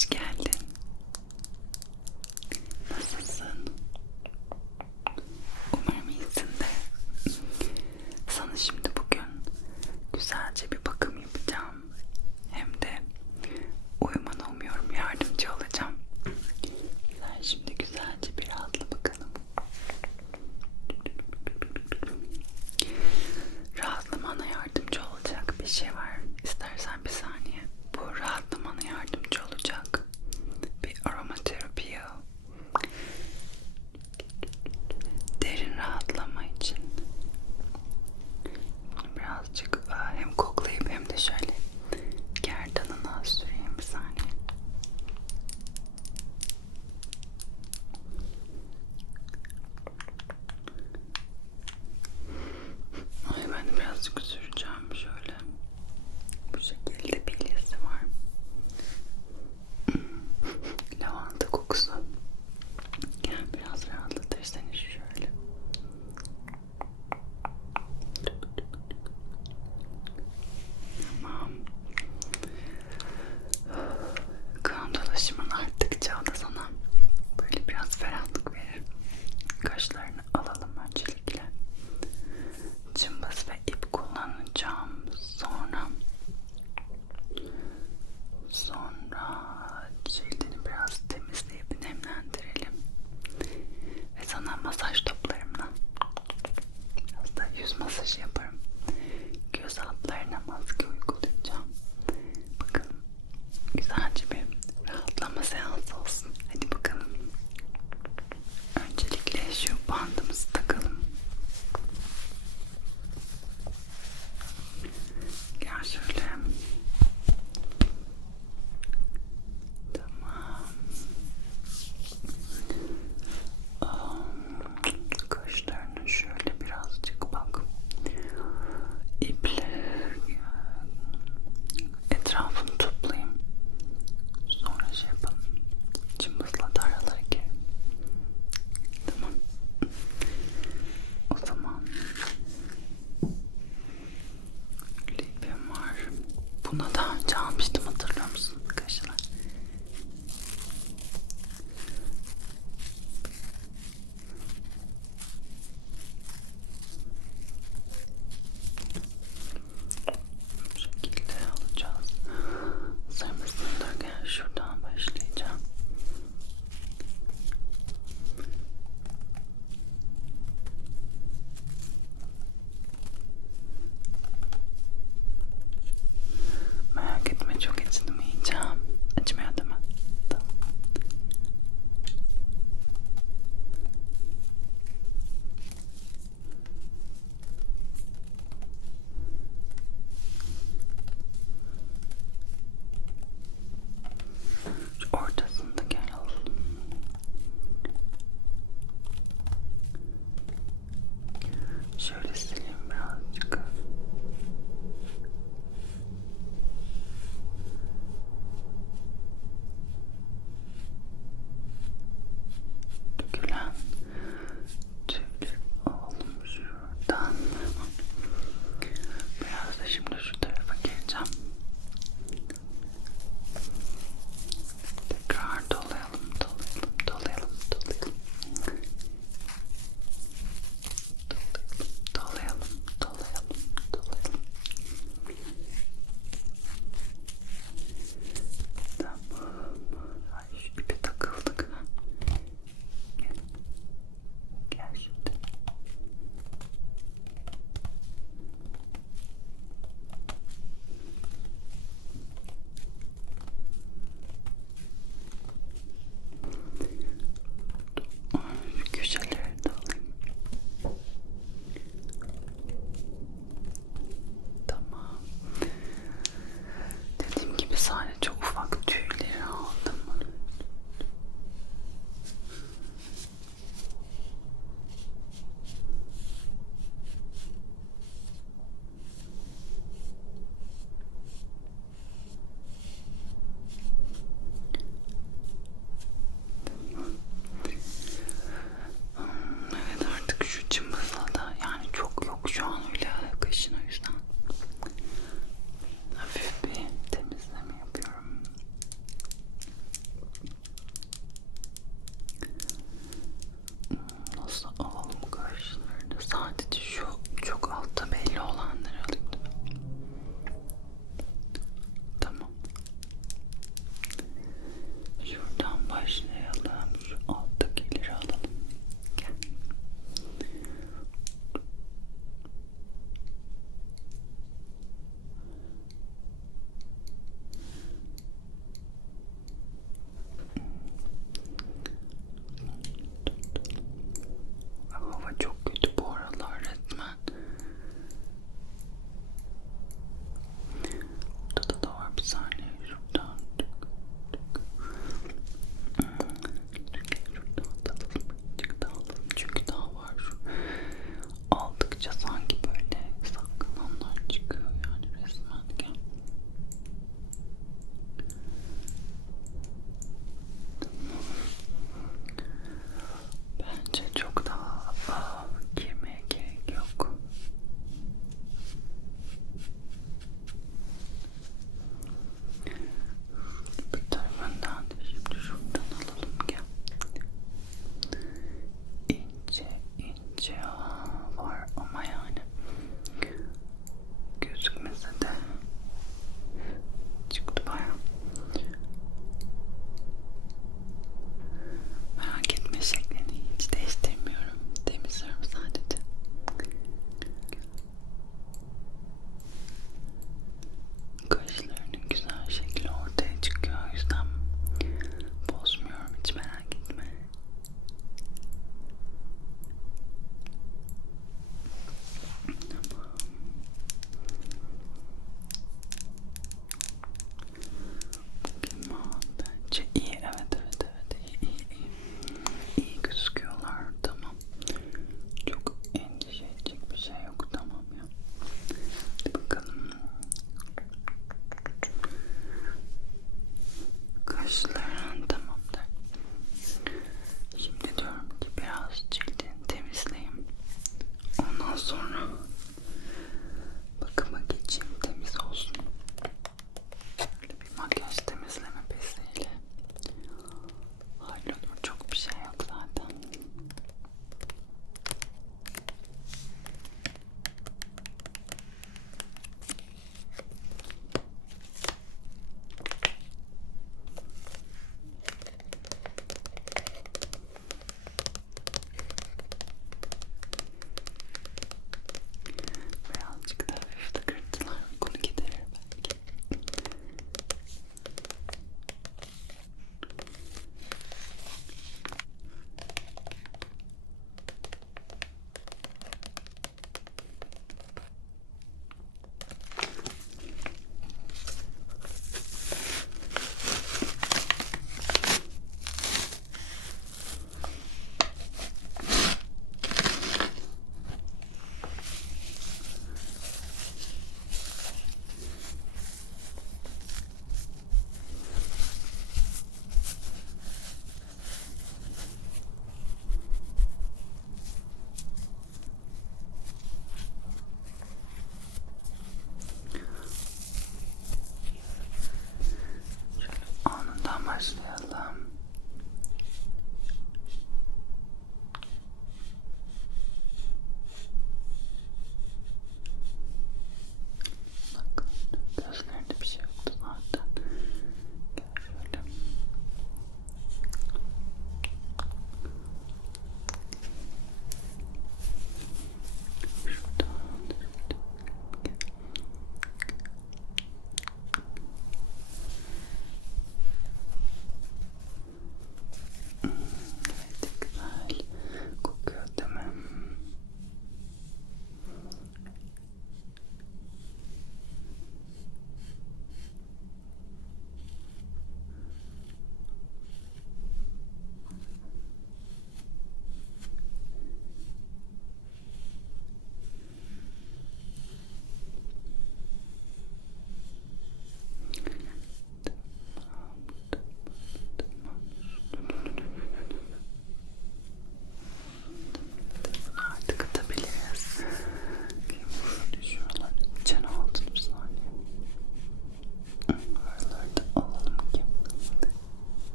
scandal. Buna daha önce almıştım.